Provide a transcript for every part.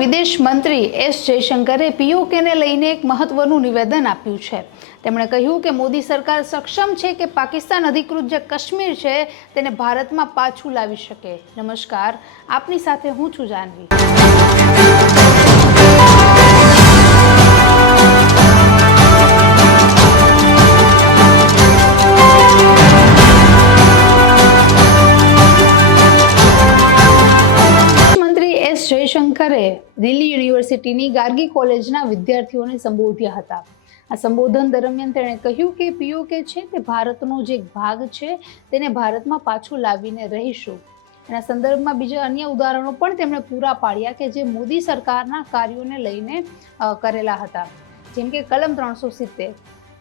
વિદેશ મંત્રી એસ જયશંકરે પીઓકેને લઈને એક મહત્વનું નિવેદન આપ્યું છે। તેમણે કહ્યું કે મોદી સરકાર સક્ષમ છે કે પાકિસ્તાન અધિકૃત જે કાશ્મીર છે તેને ભારતમાં પાછું લાવી શકે। નમસ્કાર, આપની સાથે હું છું જાનવી। જયશંકરે દિલ્હી યુનિવર્સિટીની ગાર્ગી કોલેજના વિદ્યાર્થીઓને સંબોધ્યા હતા। આ સંબોધન દરમિયાન તેણે કહ્યું કે પીઓકે છે તે ભારતનો જે ભાગ છે તેને ભારતમાં પાછું લાવીને રહીશું। એના સંદર્ભમાં બીજા અન્ય ઉદાહરણો પણ તેમણે પૂરા પાડ્યા કે જે મોદી સરકારના કાર્યોને લઈને કરેલા હતા, જેમ કે કલમ 370।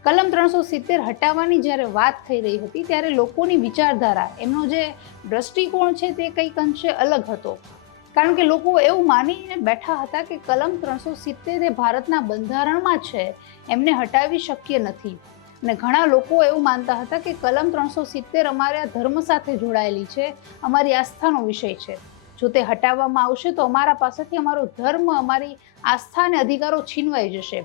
કલમ 370 હટાવવાની જ્યારે વાત થઈ રહી હતી ત્યારે લોકોની વિચારધારા, એમનો જે દ્રષ્ટિકોણ છે તે કંઈક અંશે અલગ હતો, કારણ કે લોકો એવું માનીને બેઠા હતા કે કલમ 370 એ ભારતના બંધારણમાં છે, એમને હટાવી શક્ય નથી। અને ઘણા લોકો એવું માનતા હતા કે કલમ 370 અમારા ધર્મ સાથે જોડાયેલી છે, અમારી આસ્થાનો વિષય છે, જો તે હટાવવામાં આવશે તો અમારા પાસેથી અમારો ધર્મ, અમારી આસ્થા અને અધિકારો છીનવાઈ જશે।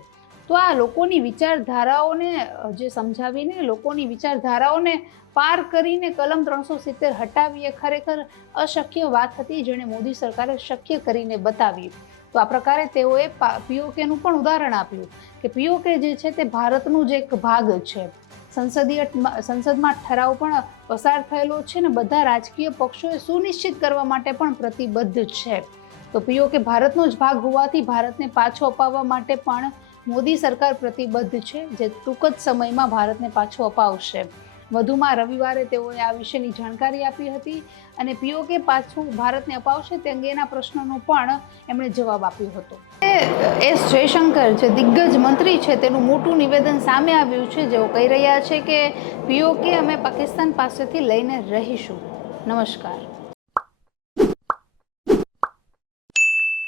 તો આ લોકોની વિચારધારાઓને જે સમજાવીને, લોકોની વિચારધારાઓને પાર કરીને કલમ 370 હટાવી એ ખરેખર અશક્ય વાત હતી, જેને મોદી સરકારે શક્ય કરીને બતાવી। તો આ પ્રકારે તેઓએ પીઓકેનું પણ ઉદાહરણ આપ્યું કે પીઓકે જે છે તે ભારતનું જ એક ભાગ છે। સંસદમાં ઠરાવ પણ પસાર થયેલો છે ને બધા રાજકીય પક્ષોએ સુનિશ્ચિત કરવા માટે પણ પ્રતિબદ્ધ છે। તો પીઓકે ભારતનો જ ભાગ હોવાથી ભારતને પાછો અપાવવા માટે પણ મોદી સરકાર પ્રતિબદ્ધ છે, જે ટૂંક જ સમયમાં ભારતને પાછો અપાવશે। વધુમાં રવિવારે તેઓએ આ વિશેની જાણકારી આપી હતી અને પીઓકે પાછું ભારતને અપાવશે તે અંગેના પ્રશ્નનો પણ એમણે જવાબ આપ્યો હતો। એસ જયશંકર જે દિગ્ગજ મંત્રી છે તેનું મોટું નિવેદન સામે આવ્યું છે, જેઓ કહી રહ્યા છે કે પીઓકે અમે પાકિસ્તાન પાસેથી લઈને રહીશું। નમસ્કાર।